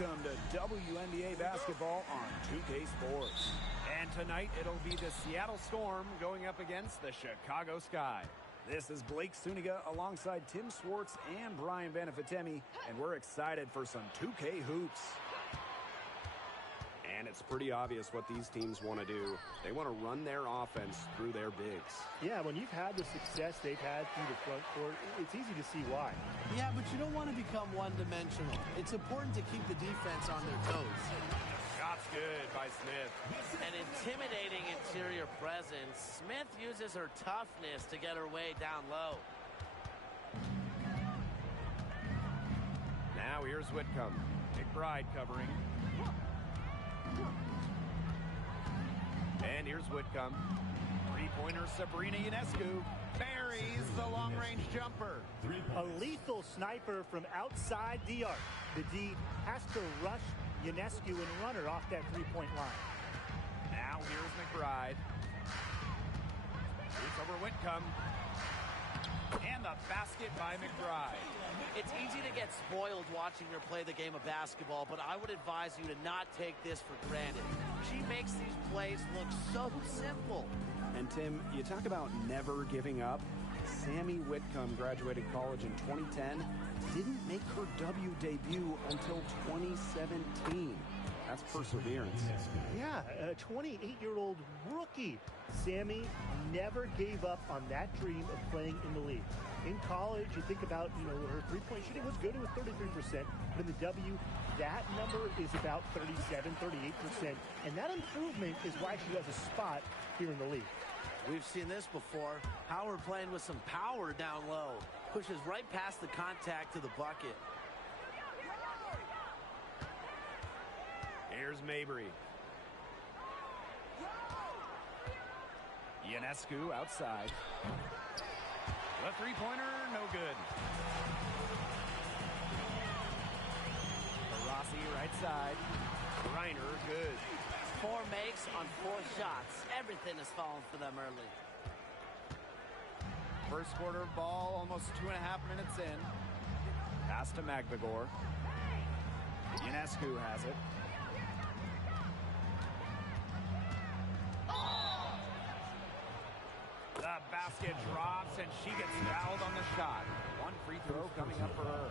Welcome to WNBA basketball on 2K Sports. And tonight it'll be the Seattle Storm going up against the Chicago Sky. This is Blake Suniga alongside Tim Swartz and Brian Benefitemi, and we're excited for some 2K hoops. And it's pretty obvious what these teams want to do. They want to run their offense through their bigs. Yeah, when you've had the success they've had through the front court, it's easy to see why. Yeah, but you don't want to become one-dimensional. It's important to keep the defense on their toes. Shot's good by Smith. An intimidating interior presence. Smith uses her toughness to get her way down low. Now here's Whitcomb. McBride covering. And here's Whitcomb. Three-pointer Sabrina Ionescu buries the long-range jumper. A lethal sniper from outside the arc. The D has to rush Ionescu and run her off that three-point line. Now here's McBride. Shoots over Whitcomb. And the basket by McBride. It's easy to get spoiled watching her play the game of basketball, but I would advise you to not take this for granted. She makes these plays look so simple. And Tim, you talk about never giving up. Sammy Whitcomb graduated college in 2010. Didn't make her W debut until 2017. That's perseverance. Yeah, a 28-year-old rookie. Sammy never gave up on that dream of playing in the league. In college, you think about, her three-point shooting was good. It was 33%. But in the W, that number is about 37, 38%. And that improvement is why she has a spot here in the league. We've seen this before. Howard playing with some power down low. Pushes right past the contact to the bucket. Here's Mabry. Ionescu outside. The three-pointer, no good. Rossi right side. Reiner, good. 4 makes on 4 shots. Everything is falling for them early. First quarter ball, almost 2.5 minutes in. Pass to Magvigor. Ionescu has it. The basket drops, and she gets fouled on the shot. One free throw coming up for her.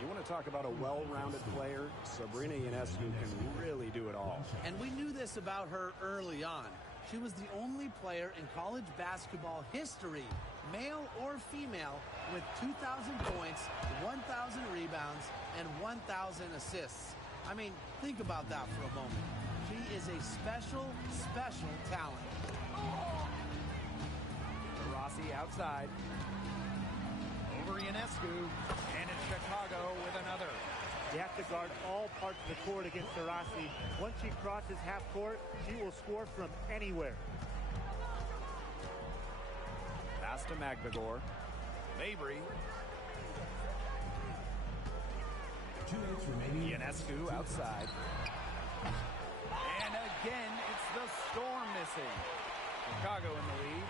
You want to talk about a well-rounded player? Sabrina Ionescu can really do it all. And we knew this about her early on. She was the only player in college basketball history, male or female, with 2,000 points, 1,000 rebounds, and 1,000 assists. I mean, think about that for a moment. She is a special, special talent. Rossi outside. Over Ionescu. And it's Chicago with another. You have to guard all parts of the court against Rossi. Once she crosses half court, she will score from anywhere. Pass to Magvigor. Mabry. Ionescu outside. And again, it's the Storm missing. Chicago in the lead.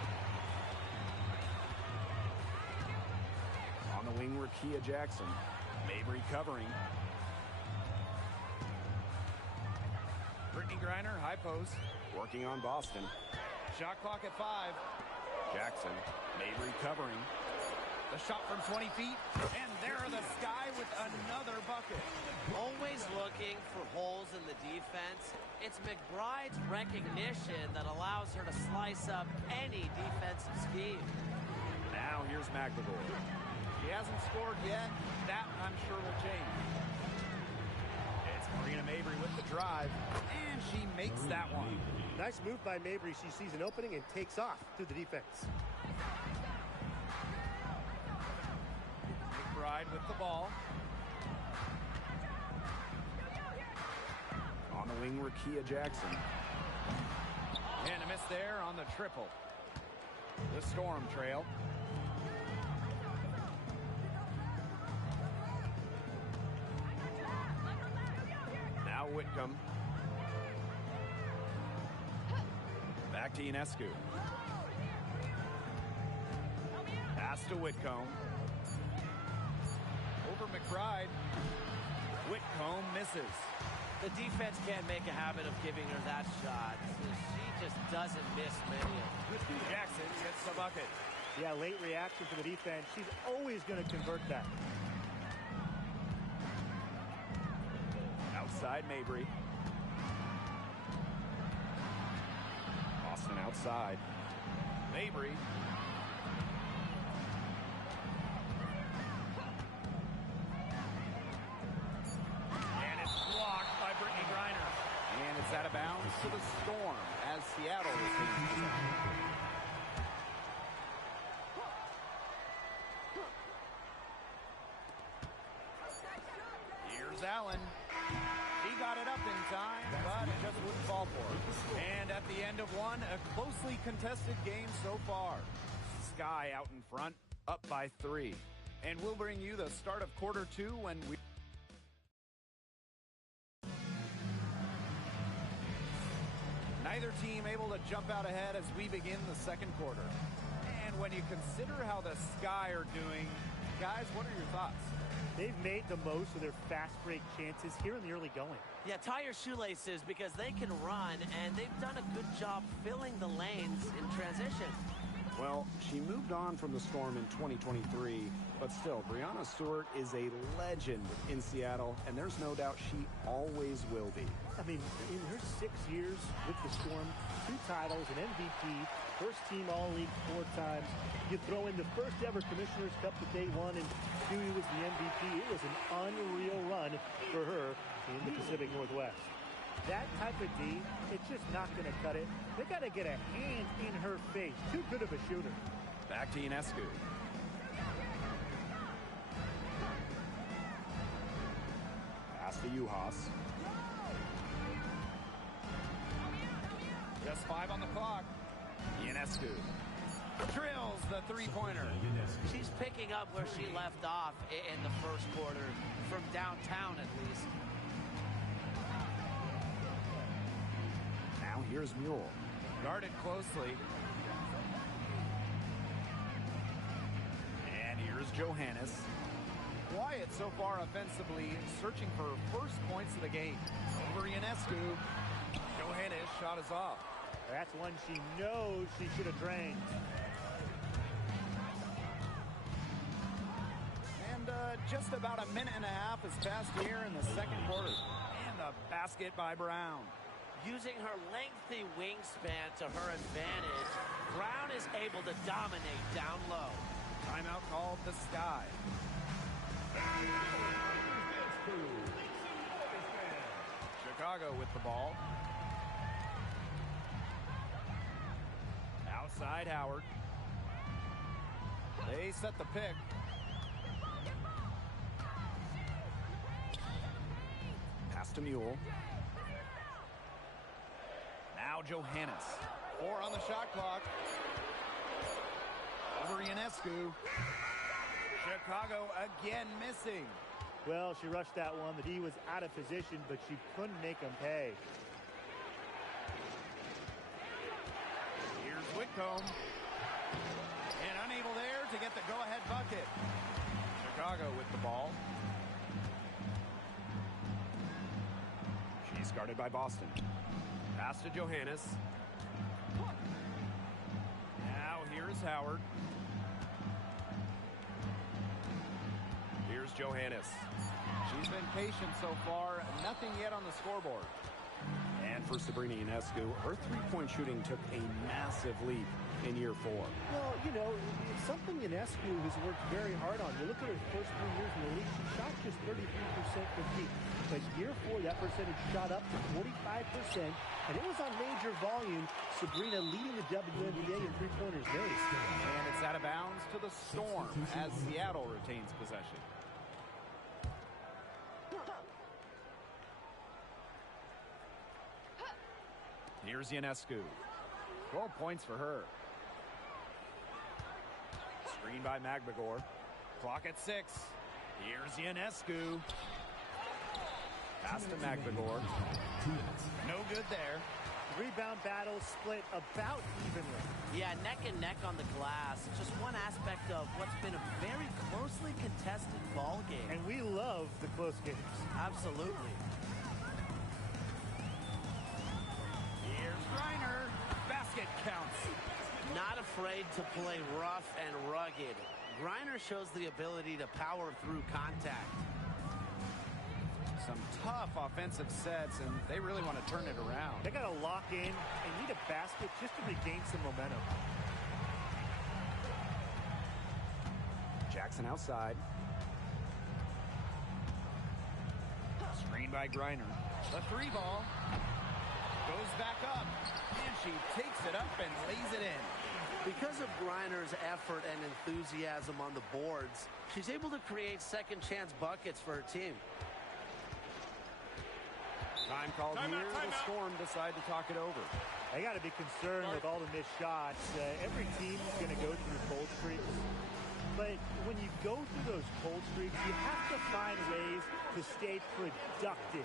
On the wing, Rakia Jackson. Mabry covering. Brittany Griner, high post, working on Boston. Shot clock at 5. Jackson, Mabry covering. The shot from 20 feet, and there are the Sky with another bucket. Always looking for holes in the defense. It's McBride's recognition that allows her to slice up any defensive scheme. Now here's Magvigor. She hasn't scored yet. That, I'm sure, will change. It's Marina Mabry with the drive, and she makes that one. Nice move by Mabry. She sees an opening and takes off through the defense. McBride with the ball. On the wing, Rakia Jackson. And a miss there on the triple. The Storm trail. Now Whitcomb. Back to Ionescu. Pass to Whitcomb. Over McBride. Whitcomb misses. The defense can't make a habit of giving her that shot. She just doesn't miss many of them. Jackson gets the bucket. Yeah, late reaction for the defense. She's always going to convert that. Outside Mabry. Boston outside. Mabry. And it's blocked by Brittany Griner. And it's out of bounds to the Storm as Seattle retains possession. Here's Allen. He got it up in time, but it just wouldn't fall for him. And at the end of one, a closely contested game so far. Sky out in front, up by 3. And we'll bring you the start of quarter 2 when we... Neither team able to jump out ahead as we begin the second quarter. And when you consider how the Sky are doing, guys, what are your thoughts? They've made the most of their fast break chances here in the early going. Yeah, tie your shoelaces because they can run, and they've done a good job filling the lanes in transition. Well, she moved on from the Storm in 2023, but still, Breanna Stewart is a legend in Seattle, and there's no doubt she always will be. I mean, in her 6 years with the Storm, 2 titles, an MVP, first team All-League 4 times. You throw in the first ever Commissioner's Cup that they won, and Dewey was the MVP. It was an unreal run for her in the Pacific Northwest. That type of D, it's just not going to cut it. They got to get a hand in her face. Too good of a shooter. Back to Ionescu. Pass to Juhas. Just 5 on the clock. Ionescu drills the three-pointer. She's picking up where she left off in the first quarter, from downtown at least. Now here's Mule. Guarded closely. And here's Johannes. Quiet so far offensively, searching for her first points of the game. Over Ionescu. Johannes shot is off. That's one she knows she should have drained. And just about a minute and a half has passed here in the second quarter. And the basket by Brown. Using her lengthy wingspan to her advantage, Brown is able to dominate down low. Timeout called the Sky. Chicago with the ball. Outside Howard. They set the pick. Pass to Mule. Now Johannes. 4 on the shot clock. Over Ionescu. Chicago again missing. Well, she rushed that one. The D was out of position, but she couldn't make them pay. Here's Whitcomb. And unable there to get the go-ahead bucket. Chicago with the ball. She's guarded by Boston. Pass to Johannes. Now here's Howard. Here's Johannes. She's been patient so far. Nothing yet on the scoreboard. And for Sabrina Ionescu, her three-point shooting took a massive leap in year 4. Well, you know, it's something Ionescu has worked very hard on. You look at her first 3 years in the league, she shot just 33% from deep. But year 4, that percentage shot up to 45%, and it was on major volume. Sabrina leading the WNBA in three-pointers made. And it's out of bounds to the Storm as Seattle retains possession. Here's Ionescu. 12 points for her. Screen by Magbagor. Clock at 6. Here's Ionescu. Pass to Magbagor. No good there. Rebound battle split about evenly. Yeah, neck and neck on the glass. Just one aspect of what's been a very closely contested ball game. And we love the close games. Absolutely. Here's Griner. Basket counts. Not afraid to play rough and rugged. Griner shows the ability to power through contact. Some tough offensive sets, and they really want to turn it around. They got to lock in and need a basket just to regain some momentum. Jackson outside. Screen by Griner. The three ball goes back up, and she takes it up and lays it in. Because of Griner's effort and enthusiasm on the boards, she's able to create second chance buckets for her team. Time called here. The Storm decide to talk it over. They got to be concerned with all the missed shots. Every team is going to go through cold streaks. But when you go through those cold streaks, you have to find ways to stay productive.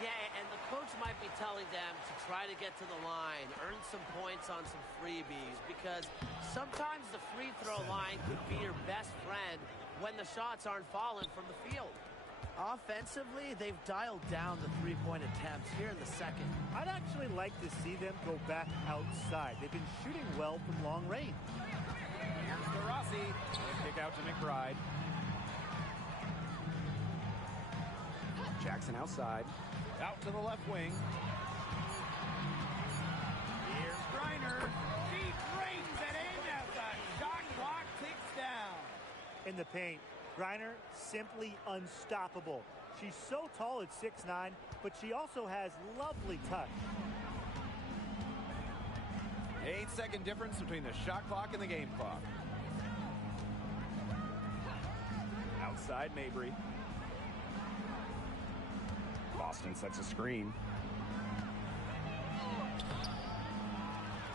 Yeah, and the coach might be telling them to try to get to the line, earn some points on some freebies, because sometimes the free throw line could be your best friend when the shots aren't falling from the field. Offensively, they've dialed down the three-point attempts here in the second. I'd actually like to see them go back outside. They've been shooting well from long range. Here's to Rossi. Kick out to McBride. Jackson outside. Out to the left wing. Here's Griner. She brings it in as the shot clock ticks down. In the paint, Griner simply unstoppable. She's so tall at 6'9", but she also has lovely touch. 8-second difference between the shot clock and the game clock. Outside Mabry. Boston sets a screen.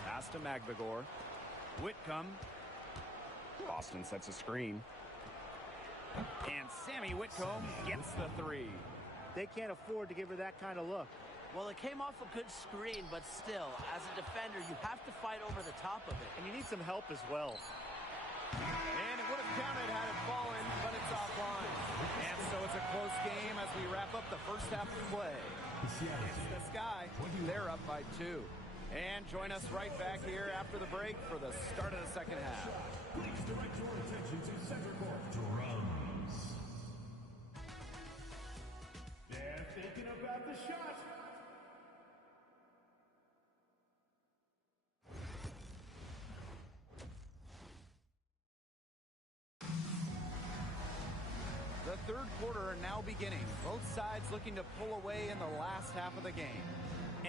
Pass to Magbagor. Whitcomb. Boston sets a screen. And Sammy Whitcomb gets the three. They can't afford to give her that kind of look. Well, it came off a good screen, but still, as a defender, you have to fight over the top of it. And you need some help as well. And it would have counted had it fallen, but it's offline. And so it's a close game as we wrap up the first half of play. It's the Sky. They're up by 2. And join us right back here after the break for the start of the second half. Please direct your attention to center court. Drums. They're thinking about the shot. The third quarter now beginning. Both sides looking to pull away in the last half of the game.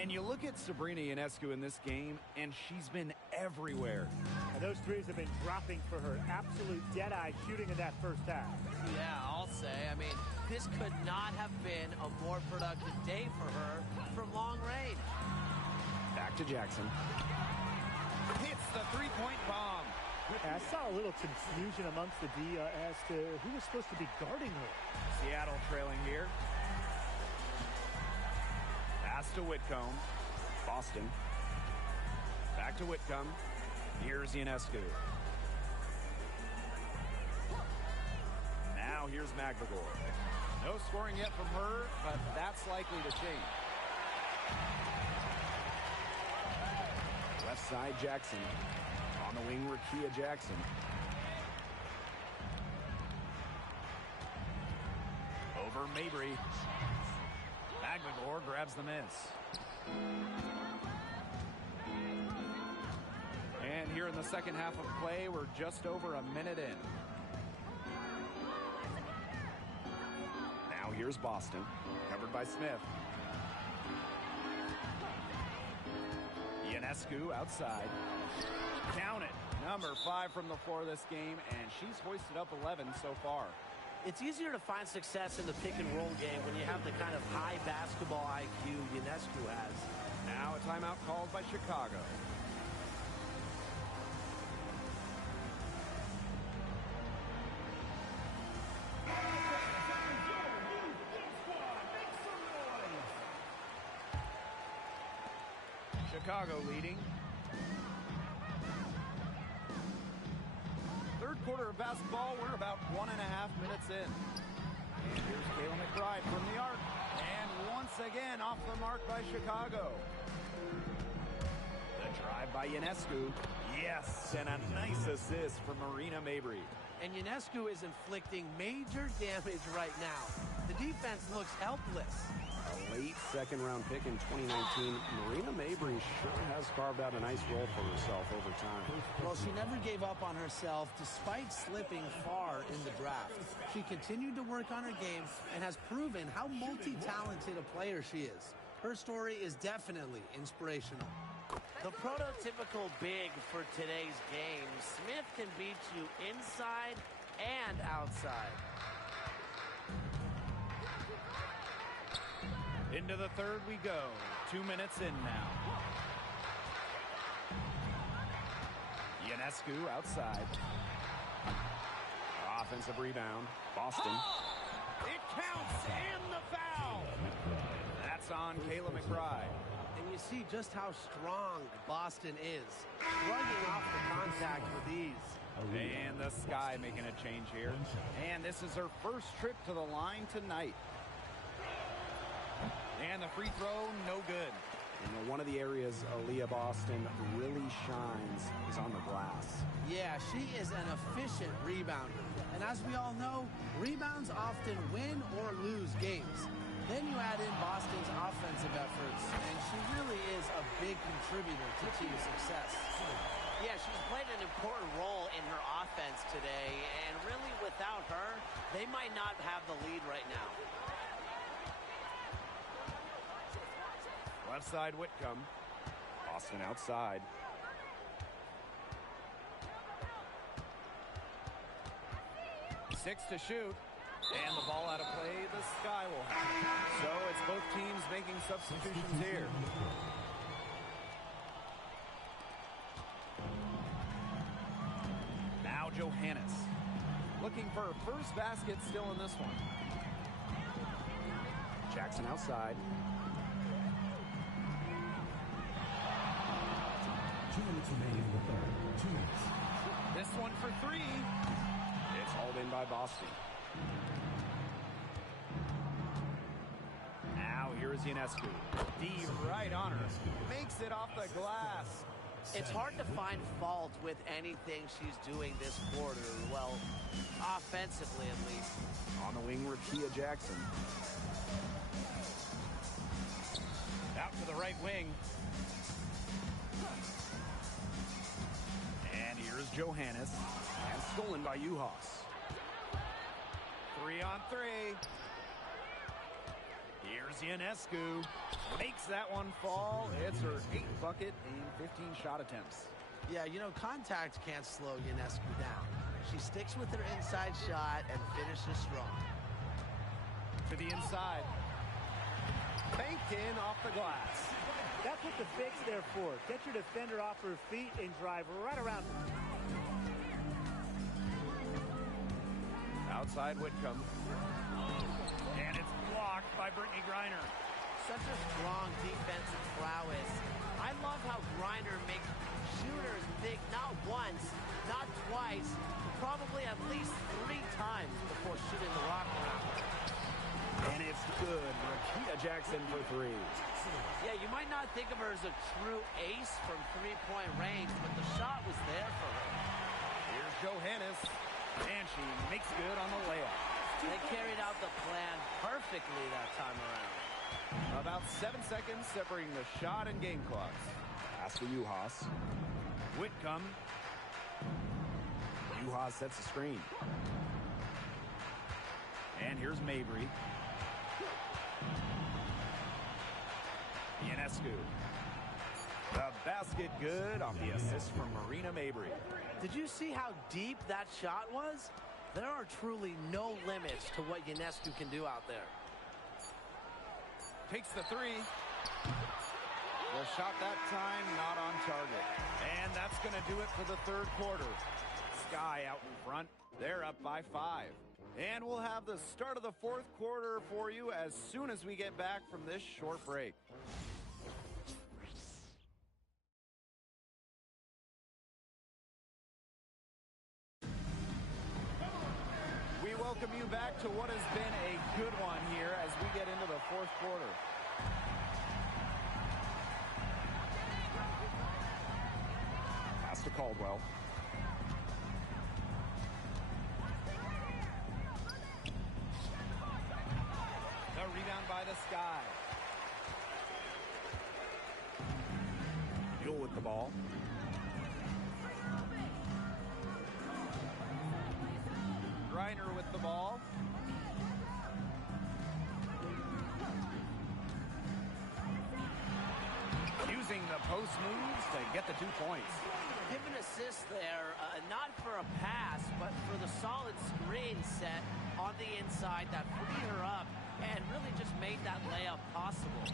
And you look at Sabrina Ionescu in this game, and she's been everywhere. And those threes have been dropping for her. Absolute dead-eye shooting in that first half. Yeah, I'll say. I mean, this could not have been a more productive day for her from long range. Back to Jackson. Hits the three-point bomb. I saw a little confusion amongst the D as to who was supposed to be guarding her. Seattle trailing here. Pass to Whitcomb. Boston. Back to Whitcomb. Here's Ionescu. Now here's Magbagor. No scoring yet from her, but that's likely to change. Left side Jackson. On the wing, Rakia Jackson. Over Mabry. Magbagor grabs the miss. And here in the second half of play, we're just over a minute in. Now here's Boston, covered by Smith. Ionescu outside. Count it. Number 5 from the floor this game, and she's hoisted up 11 so far. It's easier to find success in the pick-and-roll game when you have the kind of high basketball IQ Ionescu has. Now a timeout called by Chicago. Chicago leading. Third quarter of basketball, we're about 1.5 minutes in. And here's Kayla McBride from the arc. And once again, off the mark by Chicago. The drive by Ionescu. Yes, and a nice assist from Marina Mabry. And Ionescu is inflicting major damage right now. The defense looks helpless. A late second-round pick in 2019, Marina Mabry sure has carved out a nice role for herself over time. Well, she never gave up on herself despite slipping far in the draft. She continued to work on her game and has proven how multi-talented a player she is. Her story is definitely inspirational. The prototypical big for today's game. Smith can beat you inside and outside. Into the third we go. 2 minutes in now. Ionescu outside. Offensive rebound. Boston. It counts and the foul. That's on Kayla McBride. And you see just how strong Boston is. Shrugging off the contact with ease. And the Sky making a change here. And this is her first trip to the line tonight. And the free throw, no good. You know, one of the areas Aaliyah Boston really shines is on the glass. Yeah, she is an efficient rebounder. And as we all know, rebounds often win or lose games. Then you add in Boston's offensive efforts, and she really is a big contributor to team success. Yeah, she's played an important role in her offense today, and really without her, they might not have the lead right now. Left side Whitcomb. Boston outside. Six to shoot. And the ball out of play, the Sky will have it. So it's both teams making substitutions here. Now Johannes. Looking for her first basket still in this one. Jackson outside. 2 minutes remaining in the third. 2 minutes. This one for three. It's hauled in by Boston. Now here is Ionescu. D right on her. Makes it off the glass. It's hard to find fault with anything she's doing this quarter. Well, offensively at least. On the wing, Rakia Jackson. Out to the right wing. And here's Johannes. And stolen by Juhas. 3 on 3. Here's Ionescu. Makes that one fall. It's her 8th bucket in 15 shot attempts. Yeah, you know, contact can't slow Ionescu down. She sticks with her inside shot and finishes strong. To the inside. Banked in off the glass. That's what the fake's there for. Get your defender off her feet and drive right around her. Outside Whitcomb. And it's blocked by Brittany Griner. Such a strong defensive prowess. I love how Griner makes shooters think not once, not twice, but probably at least 3 times before shooting the rock around. And it's good. Rakia Jackson for 3. Yeah, you might not think of her as a true ace from 3-point range, but the shot was there for her. Here's Johannes. And she makes good on the layup. They carried out the plan perfectly that time around. About 7 seconds separating the shot and game clocks. Pass to Juhas. Whitcomb. Juhas sets the screen. And here's Mabry. Ionescu. The basket good off the assist from Marina Mabry. Did you see how deep that shot was? There are truly no limits to what Ionescu can do out there. Takes the 3. The shot that time not on target. And that's going to do it for the third quarter. Sky out in front. They're up by 5. And we'll have the start of the fourth quarter for you as soon as we get back from this short break. welcome you back to what has been a good one here as we get into the fourth quarter. Pass to Caldwell. The rebound by the Sky. Mule with the ball. Reiner with the ball. Using the post moves to get the 2 points. Give an assist there, not for a pass, but for the solid screen set on the inside that freed her up and really just made that layup possible.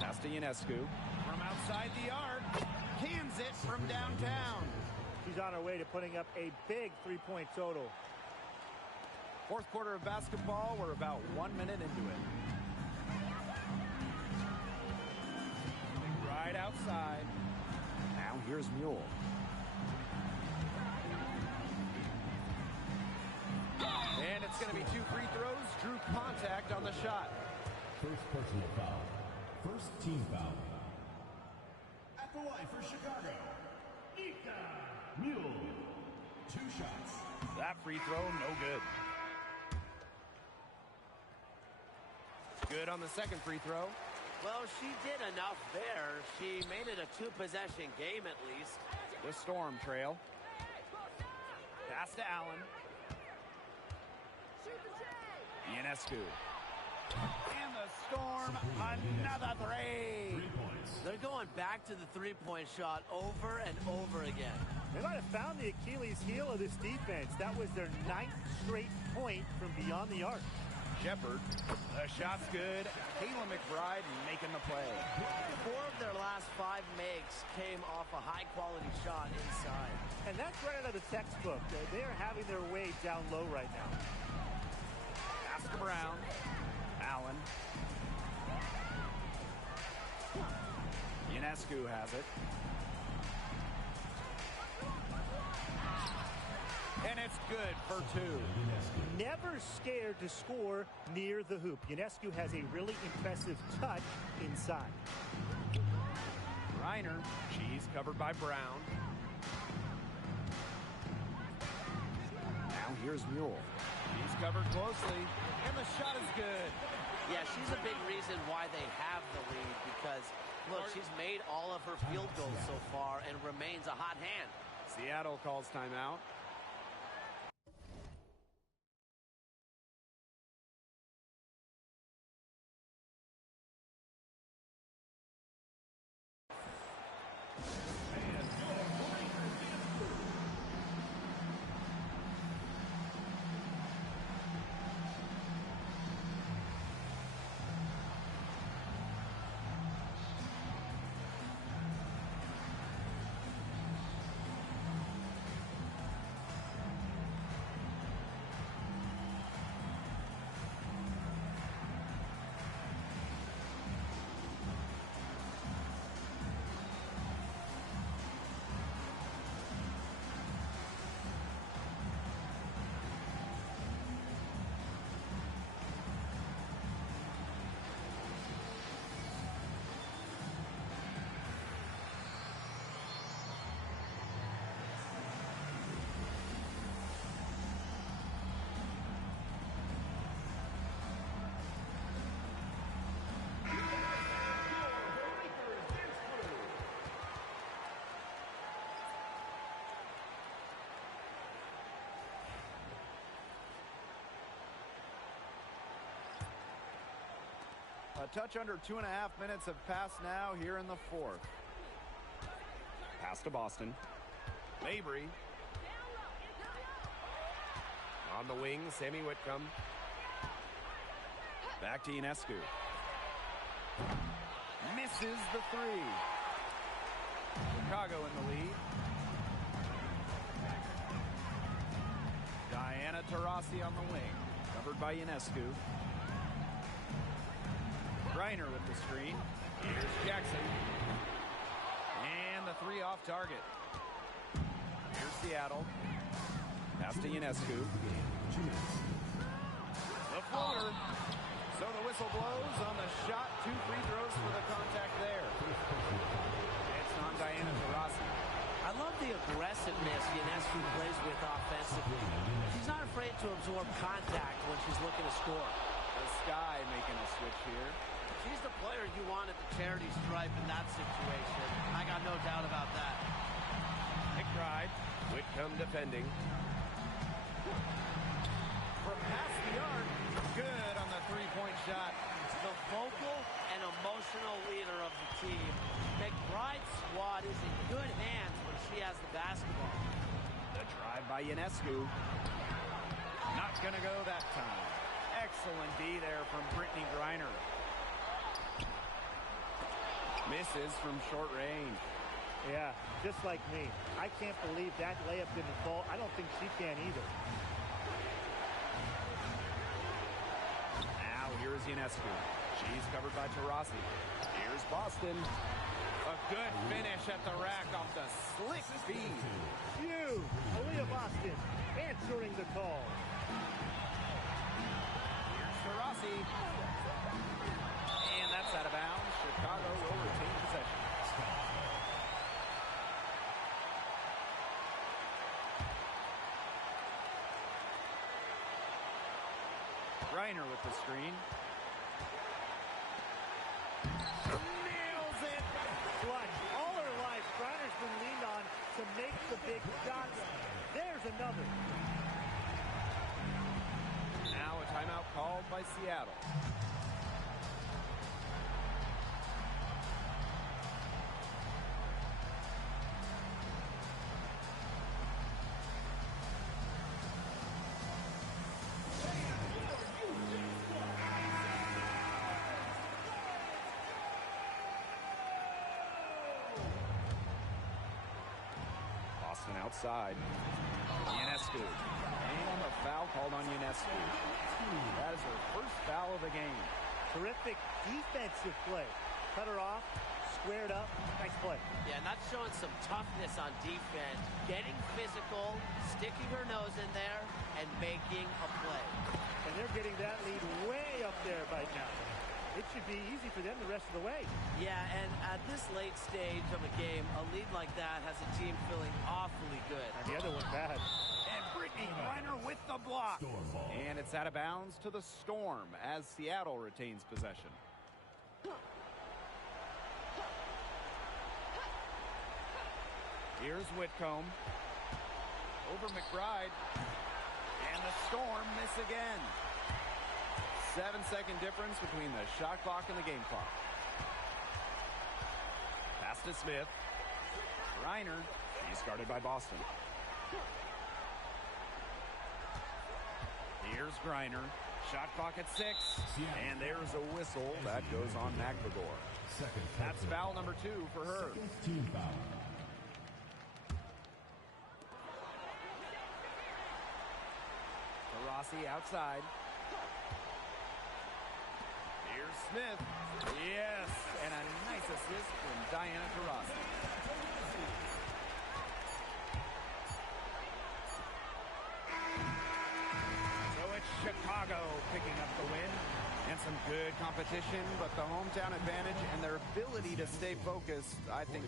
Pass to Ionescu. From outside the arc. Cans it from downtown. She's on her way to putting up a big 3-point total. Fourth quarter of basketball, we're about 1 minute into it. Right outside. Now here's Mule. And it's going to be 2 free throws. Drew contact on the shot. First personal foul. First team foul. At the line for Chicago, Ika Mule. 2 shots. That free throw, no good. Good on the second free throw. Well, she did enough there. She made it a 2-possession game at least. The Storm trail. Pass to Allen. Ionescu. And the Storm, another 3. 3 points. They're going back to the 3-point shot over and over again. They might have found the Achilles heel of this defense. That was their 9th straight point from beyond the arc. Shepard. The shot's good. Kayla McBride making the play. 4 of their last 5 makes came off a high-quality shot inside. And that's right out of the textbook. They are having their way down low right now. Pass to Brown. Allen. Ionescu has it. And it's good for 2. Never scared to score near the hoop. Ionescu has a really impressive touch inside. Reiner. She's covered by Brown. Now here's Mule. He's covered closely. And the shot is good. Yeah, she's a big reason why they have the lead because, look, she's made all of her field goals so far and remains a hot hand. Seattle calls timeout. A touch under 2.5 minutes have passed now here in the fourth. Pass to Boston. Mabry. On the wing, Sammy Whitcomb. Back to Ionescu. Misses the 3. Chicago in the lead. Diana Taurasi on the wing. Covered by Ionescu. Reiner with the screen. Here's Jackson. And the 3 off target. Here's Seattle. Pass to Ionescu. floater. So the whistle blows on the shot. 2 free throws for the contact there. It's on Diana Taurasi. I love the aggressiveness Ionescu plays with offensively. She's not afraid to absorb contact when she's looking to score. The Sky making a switch here. She's the player you want at the charity stripe in that situation. I got no doubt about that. McBride. Whitcomb defending. From past the arc. Good on the three-point shot. The vocal and emotional leader of the team. McBride's squad is in good hands when she has the basketball. The drive by Ionescu. Not going to go that time. Excellent D there from Brittany Griner. Misses from short range. Yeah, just like me. I can't believe that layup didn't fall. I don't think she can either. Now here's Ionescu. She's covered by Taurasi. Here's Boston. A good finish at the rack off the slick speed. Huge. Aaliyah Boston answering the call. Here's Taurasi. And that's out of bounds. Chicago will retain possession. Reiner with the screen. Nails it! Clutch. All her life, Griner's been leaned on to make the big shots. There's another. Now a timeout called by Seattle. Boston outside. Ionescu. And a foul called on Ionescu. That is her first foul of the game. Terrific defensive play. Cut her off, squared up, nice play. Yeah, not showing some toughness on defense. Getting physical, sticking her nose in there, and making a play. And they're getting that lead way up there right now. It should be easy for them the rest of the way. Yeah, and at this late stage of a game, a lead like that has a team feeling awfully good. And the other one bad. And Brittany Griner with the block. And it's out of bounds to the Storm as Seattle retains possession. Here's Whitcomb. Over McBride. And the Storm miss again. 7-second difference between the shot clock and the game clock. Pass to Smith. Reiner. He's guarded by Boston. Here's Griner. Shot clock at 6. And there's a whistle. That goes on McVigor. That's foul number 2 for her. Team foul. Taurasi outside. Here's Smith. Yes, and a nice assist from Diana Taurasi. So it's Chicago picking up the win. And some good competition, but the hometown advantage and their ability to stay focused, I think,